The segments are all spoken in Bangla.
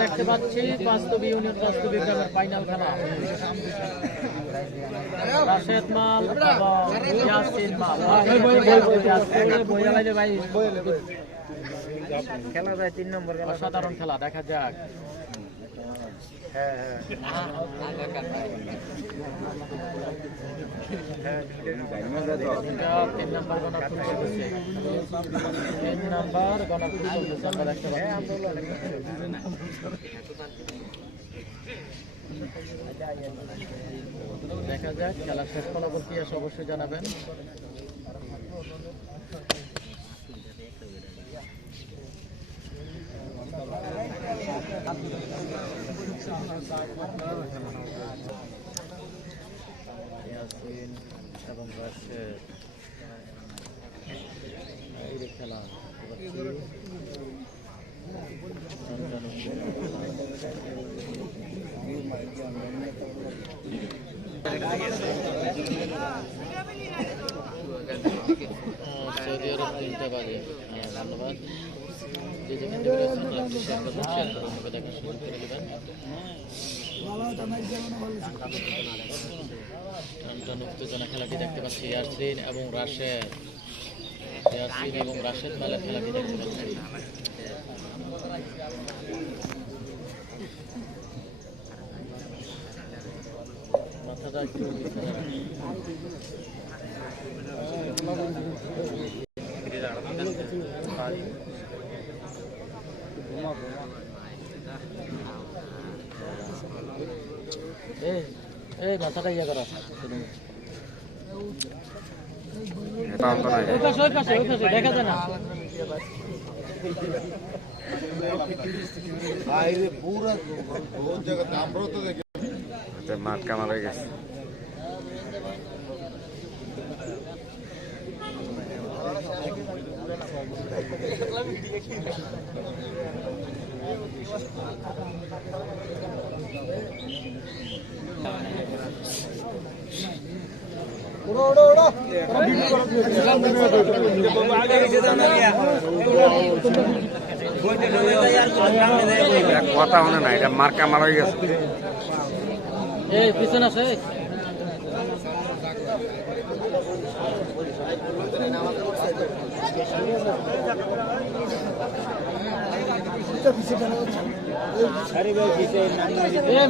দেখতে পাচ্ছি বাস্তবী ইউনিয়ন বাস্তবী গ্রামের ফাইনাল খেলা। রাশেদ মাল এবং ইয়াসিন মাল। খেলা যায় তিন নম্বর খেলা। অসাধারণ খেলা দেখা যাক। দেখা যাক খেলা শেষ ফলাফল কি আছে অবশ্যই জানাবেন এবং খেলা সৌদি আরব তিনটা বাজে ধন্যবাদ খেলাটি দেখতে পাচ্ছি ইয়াসিন এবং রাশেদ। ইয়াসিন এবং রাশেদ মেলা খেলাটি দেখতে পাচ্ছি। মাথাটা একটু। এই মাথাটা ইয়ে করা দেখা যায় না মাঠ কামার গেছে কথা হনে না এটা মার কামার হয়ে গেছে। এই পিছনে আছে এই।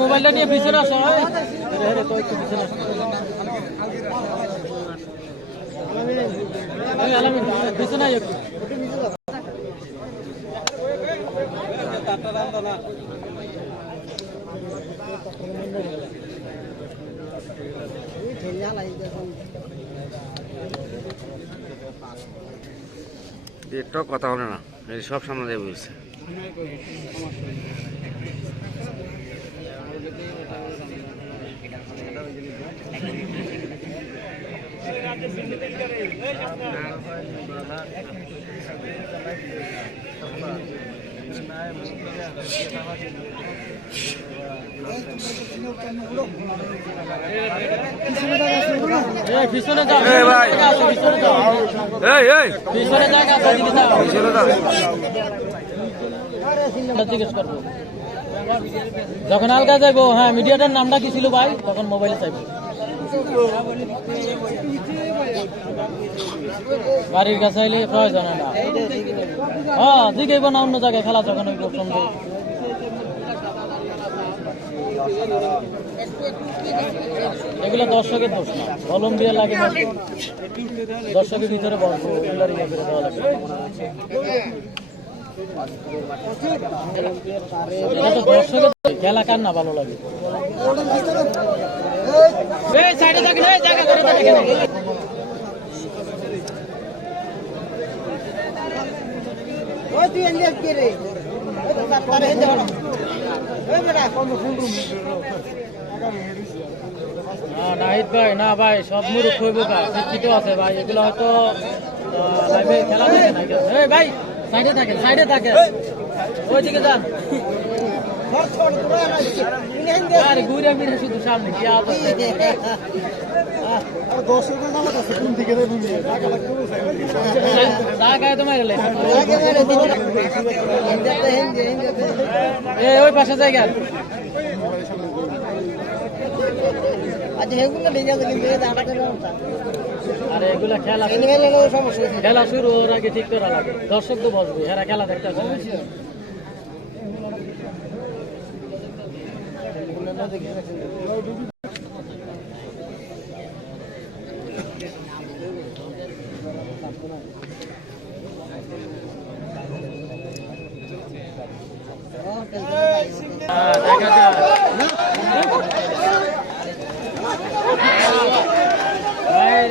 মোবাইলটা নিয়ে পিছনে আসো এই। হেরে হেরে পিছনে আসো এই আলামিন পিছনে আয় একটু। এটাও কথা হনে না। সব সামনে বলছে। পিছনে যাও এই ভাই। পিছনে যাও এই এই পিছনে যাও দাও আমরা যখন আলগা যাইবো হ্যাঁ মিডিয়াটার নামটা কি ছিল ভাই? তখন মোবাইলে চাইব। বাড়ির কাছে আইলে প্রয়োজন না। হ্যাঁ জিগাইব না, অন্য জায়গায় খেলা যখন ওই সঙ্গে এগুলো দর্শকের দোষ না। কলম দিয়ে লাগে দর্শকের ভিতরে করে দেওয়া খেলা কার না ভালো লাগে? করে নাহিদ ভাই না ভাই সব মুরুখ হইব শিক্ষিত আছে ভাই এগুলো হয়তো লাইভে খেলা দেখে না ভাই সাইডে থাকেন সাইডে থাকেন। ওইদিকে যান। আর ঘুরে ফিরে শুধু সামনে কি ওই পাশে জায়গা আজ হেগুলো নিয়ে যাবে কিন্তু এই দাঁড়াতে দেবে না আরে এগুলা খেলা খেলা শুরু ওর আগে ঠিক করা লাগে দর্শক তো বসবে এরা খেলা দেখতে আসে না। হ্যাঁ, দেখা যাক।